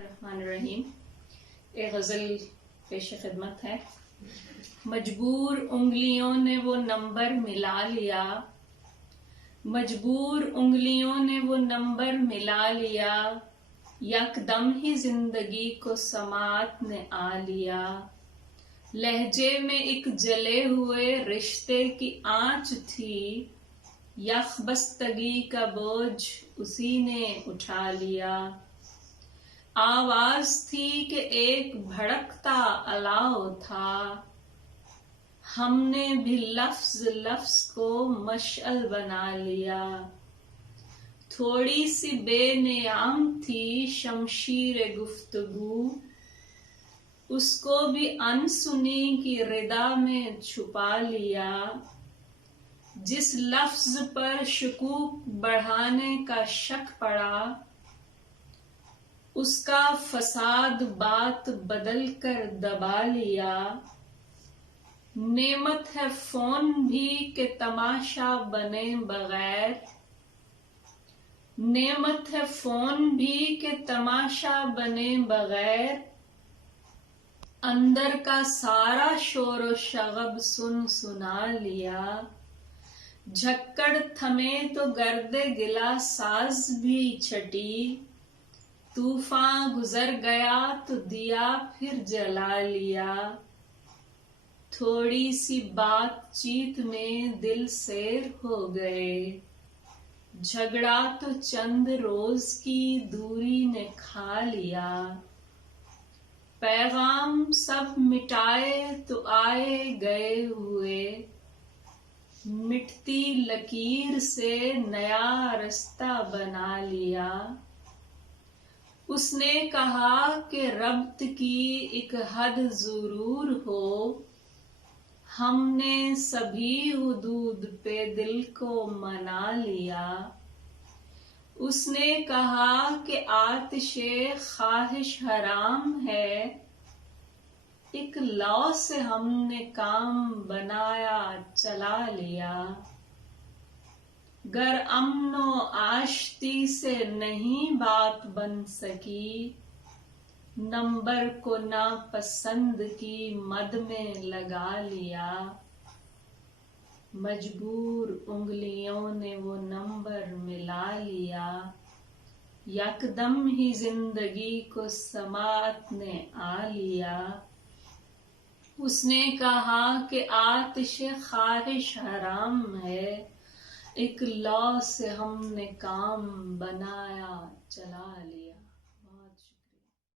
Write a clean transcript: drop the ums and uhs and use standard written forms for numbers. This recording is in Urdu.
الرحمن الرحیم. ایک غزل پیش خدمت ہے. مجبور انگلیوں نے وہ نمبر ملا لیا، مجبور انگلیوں نے وہ نمبر ملا لیا، یکدم ہی زندگی کو سماعت نے آ لیا. لہجے میں ایک جلے ہوئے رشتے کی آنچ تھی، یخ بستگی کا بوجھ اسی نے اٹھا لیا. آواز تھی کہ ایک بھڑکتا الاؤ تھا، ہم نے بھی لفظ لفظ کو مشعل بنا لیا. تھوڑی سی بے نیام تھی شمشیر گفتگو، اس کو بھی انسنی کی ردا میں چھپا لیا. جس لفظ پر شکوک بڑھانے کا شک پڑا، اس کا فساد بات بدل کر دبا لیا. نعمت ہے فون بھی کہ تماشا بنے بغیر، نعمت ہے فون بھی کہ تماشا بنے بغیر. اندر کا سارا شور و شغب سنا لیا. جھکڑ تھمے تو گرد گلا ساز بھی چھٹی، طوفاں گزر گیا تو دیا پھر جلا لیا. تھوڑی سی بات چیت میں دل سیر ہو گئے، جھگڑا تو چند روز کی دوری نے کھا لیا. پیغام سب مٹائے تو آئے گئے ہوئے، مٹتی لکیر سے نیا رستہ بنا لیا. اس نے کہا کہ ربط کی ایک حد ضرور ہو، ہم نے سبھی حدود پہ دل کو منا لیا. اس نے کہا کہ آتش خواہش حرام ہے، ایک لو سے ہم نے کام بنایا چلا لیا. گر امن و آشتی سے نہیں بات بن سکی، نمبر کو ناپسند کی مد میں لگا لیا. مجبور انگلیوں نے وہ نمبر ملا لیا، یکدم ہی زندگی کو سماعت نے آ لیا. اس نے کہا کہ آتش خواہش حرام ہے، ایک لو سے ہم نے کام بنایا چلا لیا.